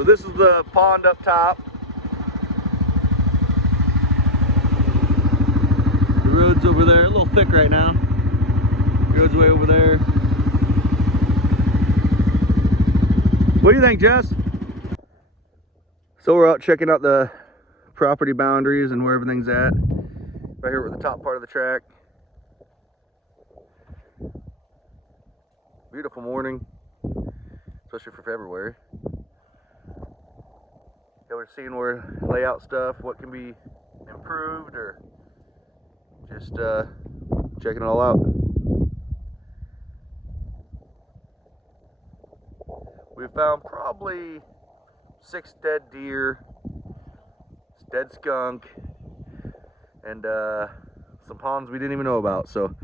So this is the pond up top. The road's over there, a little thick right now. The road's way over there. What do you think, Jess? So we're out checking out the property boundaries and where everything's at. Right here with the top part of the track. Beautiful morning, especially for February. Yeah, we're seeing where layout stuff, what can be improved, or just checking it all out. We found probably 6 dead deer, dead skunk, and some ponds we didn't even know about. So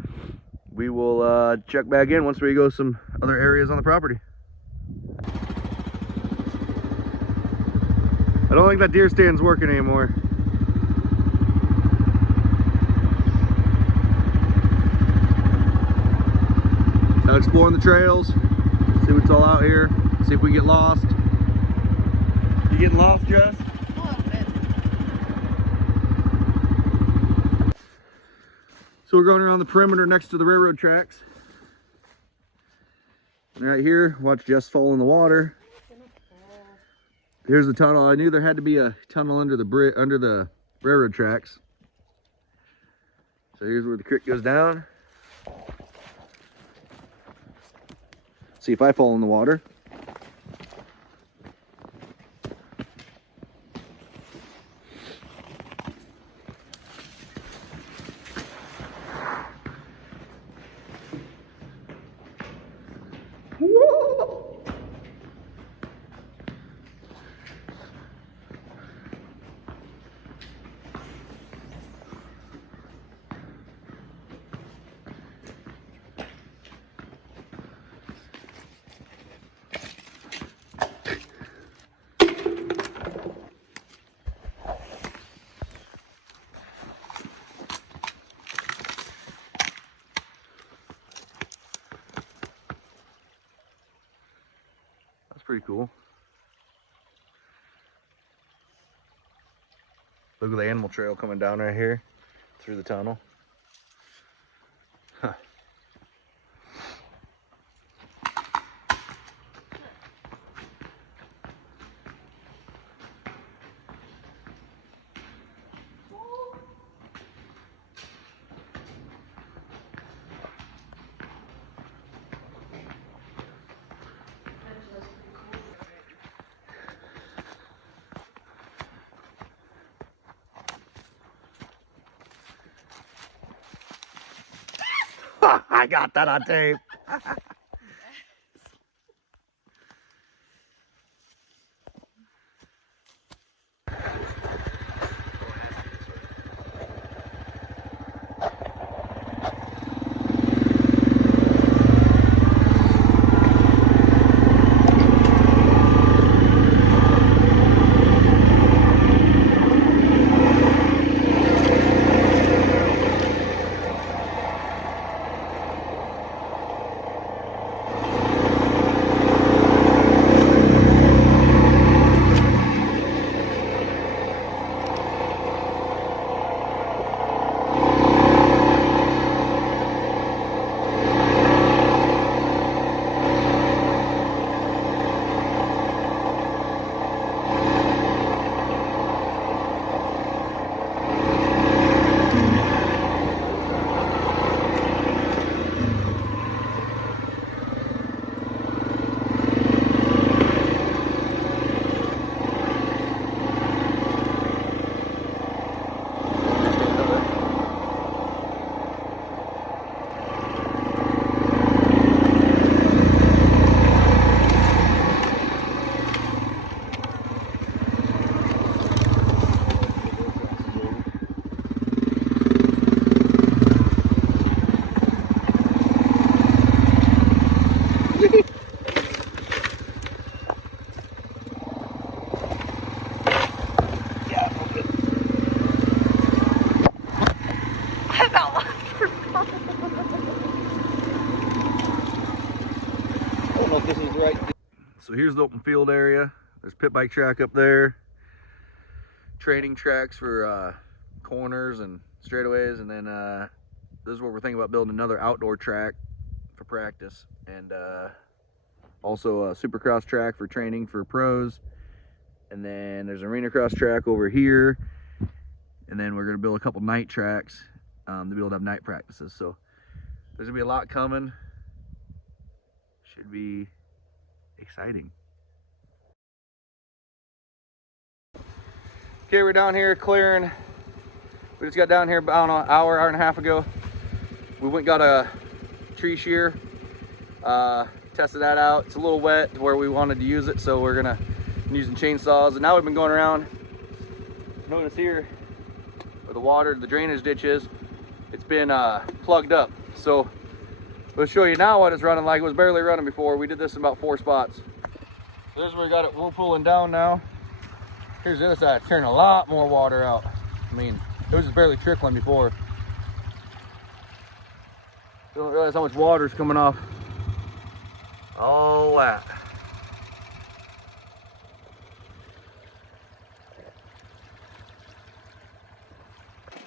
we will check back in once we go some other areas on the property. I don't think that deer stand's working anymore. Now exploring the trails, see what's all out here, see if we get lost. You getting lost, Jess? A little bit. So we're going around the perimeter next to the railroad tracks. And right here, watch Jess fall in the water. Here's the tunnel. I knew there had to be a tunnel under the railroad tracks. So here's where the creek goes down. See if I fall in the water. Pretty cool. Look at the animal trail coming down right here through the tunnel. Huh. I got that on tape. So here's the open field area There's pit bike track up there. Training tracks for corners and straightaways, and then this is what we're thinking about, building another outdoor track for practice, and also a supercross track for training for pros. And then there's an arena cross track over here, and then we're going to build a couple night tracks to be able to have night practices. So there's gonna be a lot coming. Should be exciting. Okay, we're down here clearing. We just got down here about an hour and a half ago. We went and got a tree shear, tested that out. It's a little wet to where we wanted to use it, so we're gonna using chainsaws. And now we've been going around. Notice here where the water, the drainage ditch is, it's been plugged up. So we'll show you now what it's running like. It was barely running before. We did this in about 4 spots. So this is where we got it whirlpooling down now. Here's the other side. It's turning a lot more water out. I mean, it was just barely trickling before. You don't realize how much water is coming off all that.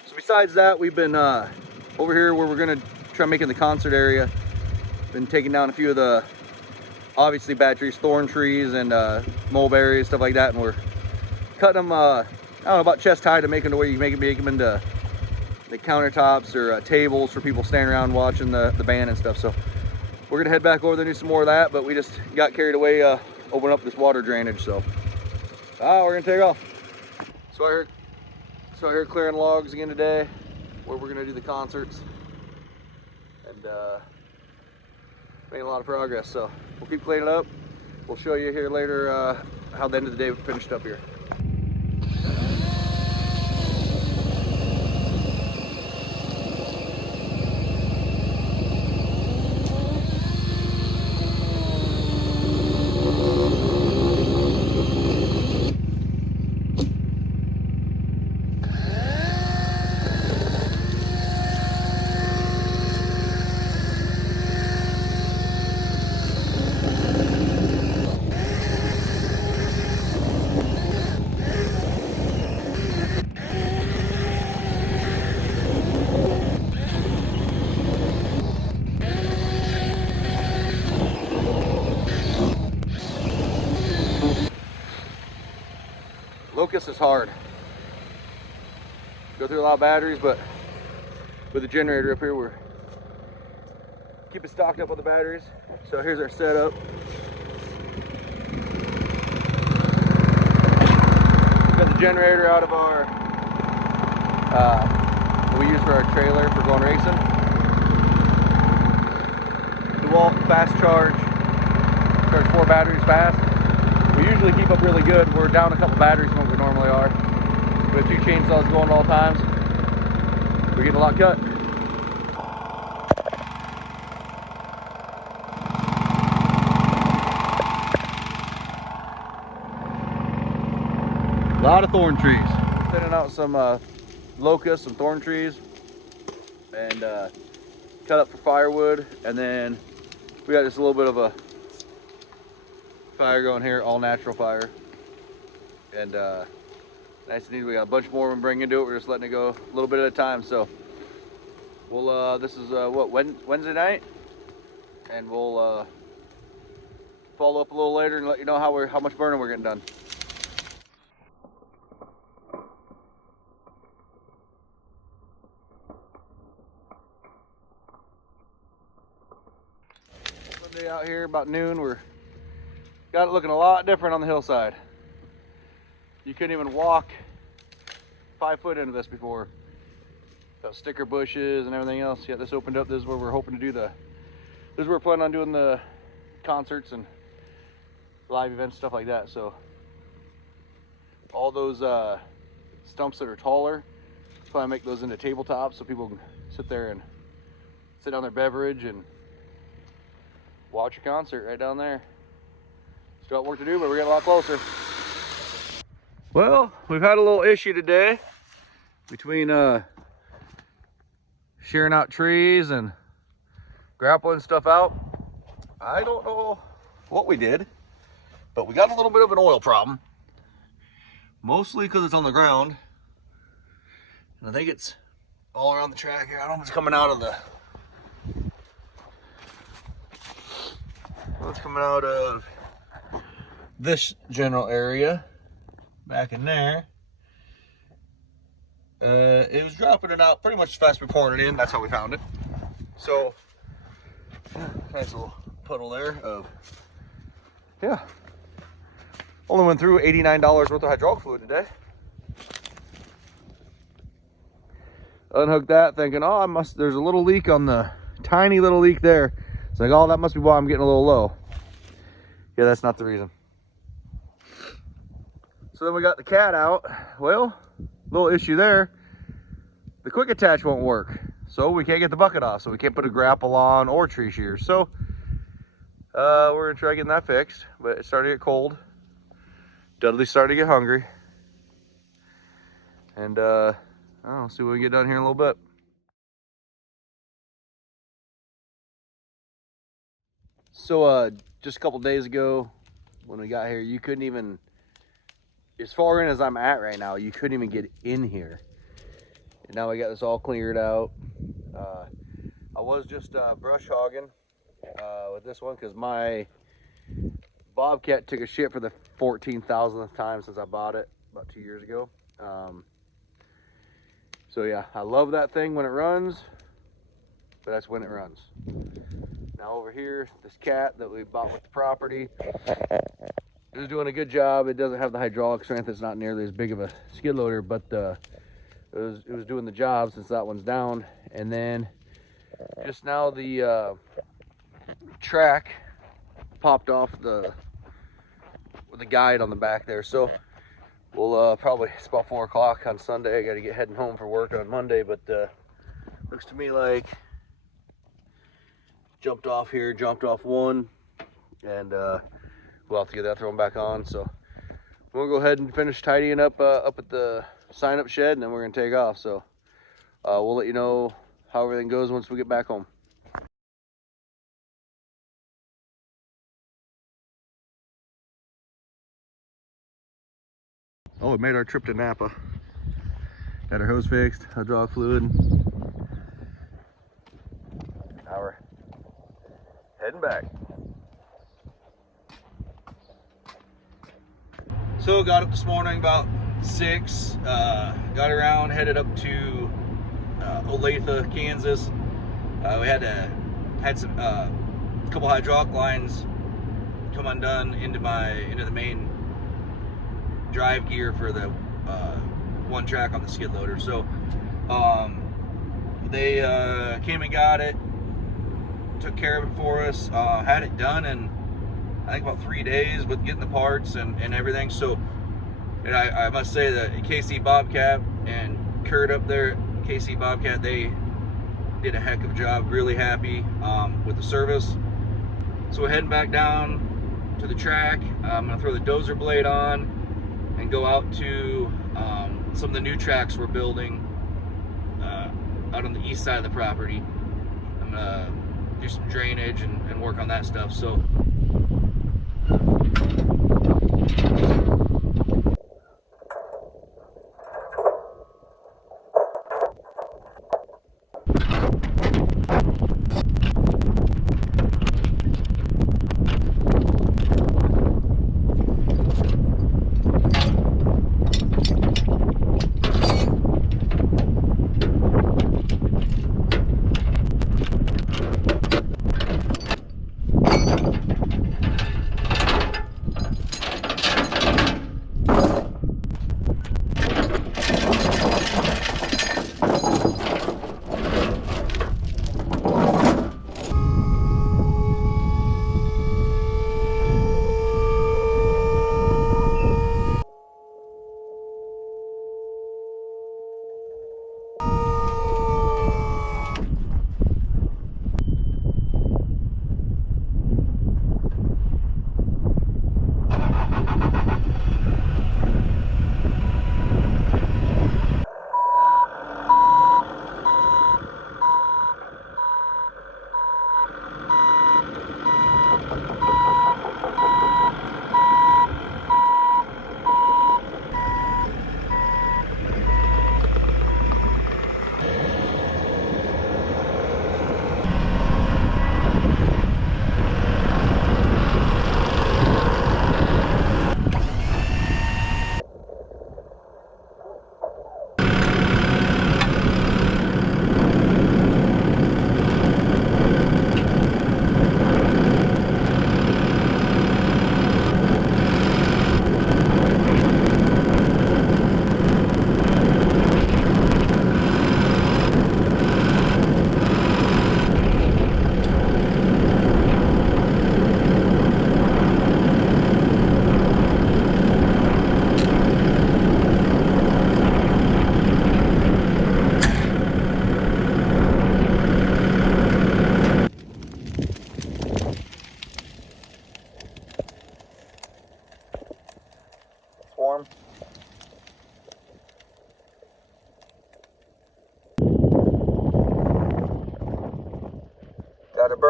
So besides that, we've been over here where we're gonna try making the concert area. Been taking down a few of the obviously bad trees, thorn trees and mulberries, stuff like that, and we're cutting them, I don't know, about chest high to make them to where you can make them into the countertops or tables for people standing around watching the band and stuff. So we're gonna head back over there and do some more of that, but we just got carried away opening up this water drainage. So we're gonna take off. So I heard clearing logs again today, where we're gonna do the concerts, and making a lot of progress. So we'll keep cleaning up. We'll show you here later how the end of the day finished up here. Locust is hard. Go through a lot of batteries, but with the generator up here, we're keep it stocked up with the batteries. So here's our setup. Got the generator out of our we use for our trailer for going racing. DeWalt fast charge 4 batteries fast. We usually keep up really good. We're down a couple batteries from what we normally are. We have 2 chainsaws going at all times. We're getting a lot cut. A lot of thorn trees. We're thinning out some locusts, some thorn trees, and cut up for firewood. And then we got just a little bit of a fire going here, all natural fire, and nice and neat. We got a bunch more we bring into it. We're just letting it go a little bit at a time. So we'll this is what, Wednesday night, and we'll follow up a little later and let you know how much burning we're getting done. Sunday out here about noon. We're got it looking a lot different on the hillside. You couldn't even walk 5 foot into this before. Got sticker bushes and everything else. Yeah, this opened up. This is where we're hoping to do this is where we're planning on doing the concerts and live events, stuff like that. So all those stumps that are taller, try to make those into tabletops so people can sit there and sit down their beverage and watch a concert right down there. Still got work to do, but we're getting a lot closer. Well, we've had a little issue today between shearing out trees and grappling stuff out. I don't know what we did, But we got a little bit of an oil problem. Mostly because it's on the ground. And I think it's all around the track here. I don't know if it's coming out of the... Well, it's coming out of this general area. Back in there. It was dropping it out pretty much as fast as we poured it in. That's how we found it. So, nice little puddle there of, yeah. Only went through $89 worth of hydraulic fluid today. Unhooked that thinking, oh, there's a little leak on the, tiny little leak there. It's like, oh, that must be why I'm getting a little low. Yeah, that's not the reason. So then we got the cat out. Well, little issue there. The quick attach won't work. So we can't get the bucket off. So we can't put a grapple on or tree shears. So we're gonna try getting that fixed. But it's starting to get cold. Dudley's starting to get hungry. And I don't know, see what we get done here in a little bit. So just a couple days ago when we got here, you couldn't even, as far in as I'm at right now, you couldn't even get in here. And now we got this all cleared out. I was just brush hogging with this one because my Bobcat took a shit for the 14,000th time since I bought it about 2 years ago. So yeah, I love that thing when it runs, but that's when it runs. Now over here, this cat that we bought with the property is doing a good job. It doesn't have the hydraulic strength. It's not nearly as big of a skid loader, but it was doing the job since that one's down. And then just now the track popped off with the guide on the back there. So we'll probably, it's about 4 o'clock on Sunday. I got to get heading home for work on Monday, but looks to me like jumped off here, jumped off one, and we'll have to get that thrown back on. So we'll go ahead and finish tidying up up at the sign-up shed, and then we're gonna take off. So we'll let you know how everything goes once we get back home. Oh, we made our trip to Napa. Got our hose fixed, hydraulic fluid. Now we're heading back. So got up this morning about 6, got around, headed up to Olathe, Kansas. We had some couple hydraulic lines come undone into the main drive gear for the one track on the skid loader. So they came and got it, took care of it for us, had it done in I think about 3 days with getting the parts and everything. So, and I must say that KC Bobcat and Kurt up there at KC Bobcat, they did a heck of a job. Really happy with the service. So we're heading back down to the track. I'm gonna throw the dozer blade on and go out to some of the new tracks we're building out on the east side of the property. I'm gonna do some drainage and work on that stuff. So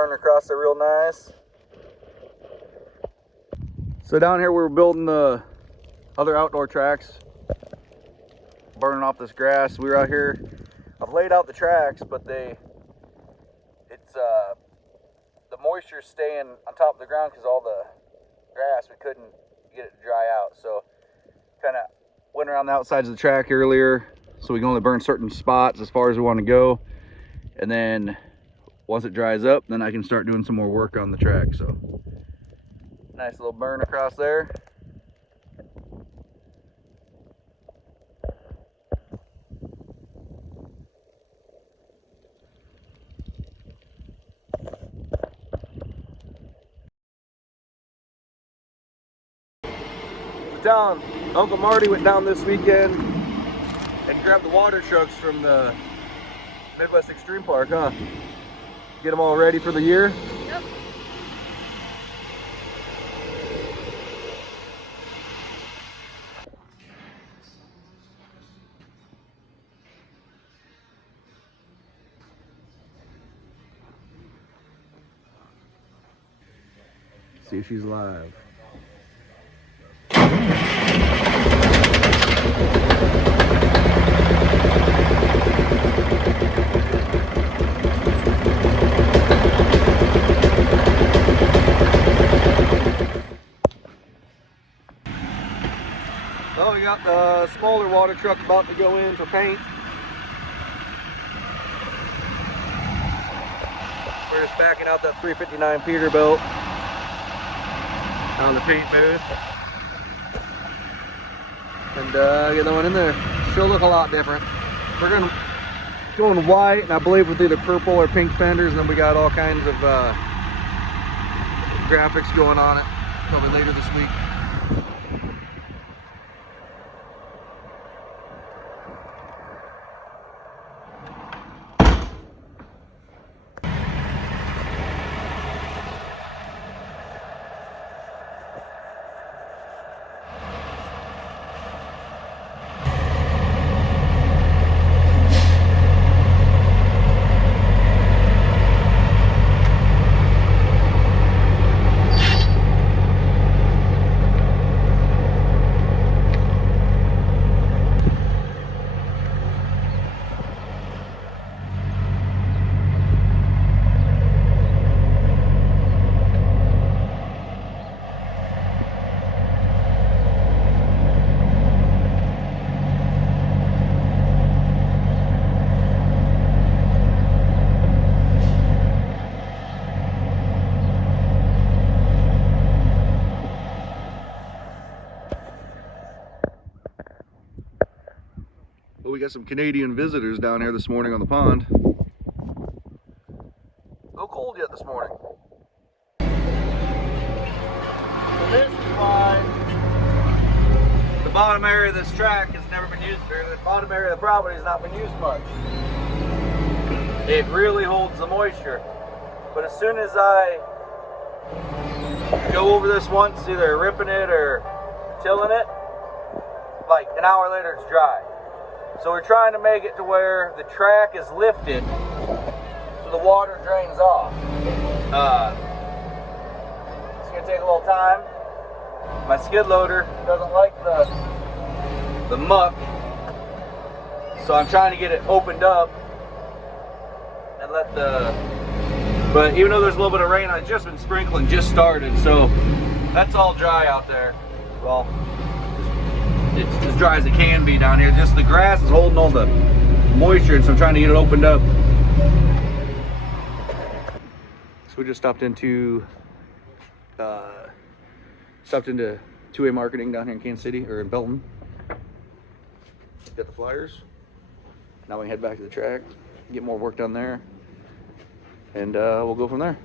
burning across there real nice. So down here we were building the other outdoor tracks, burning off this grass. We were out here. I've laid out the tracks, but the moisture's staying on top of the ground because all the grass, we couldn't get it to dry out. So kind of went around the outsides of the track earlier, so we can only burn certain spots as far as we want to go. And then once it dries up, then I can start doing some more work on the track. So nice little burn across there. Talon, Uncle Marty went down this weekend and grabbed the water trucks from the Midwest Extreme Park, huh? Get them all ready for the year? Yep. See if she's live. Oh, we got the smaller water truck about to go in for paint. We're just backing out that 359 Peterbilt on the paint booth. And get that one in there. She'll look a lot different. We're going white, and I believe with either purple or pink fenders, and then we got all kinds of graphics going on it probably later this week. Well, we got some Canadian visitors down here this morning on the pond. No cold yet this morning. So this is why the bottom area of this track has never been used, or the bottom area of the property has not been used much. It really holds the moisture. But as soon as I go over this once, either ripping it or tilling it, like an hour later it's dry. So we're trying to make it to where the track is lifted so the water drains off. It's going to take a little time. My skid loader doesn't like the muck, so I'm trying to get it opened up and let but even though there's a little bit of rain, I've just been sprinkling, just started, so that's all dry out there. Well, it's as dry as it can be down here. Just the grass is holding all the moisture, and so I'm trying to get it opened up. So we just stopped into 2A Marketing down here in Kansas City, or in Belton. Got the flyers. Now we head back to the track, get more work done there, and we'll go from there.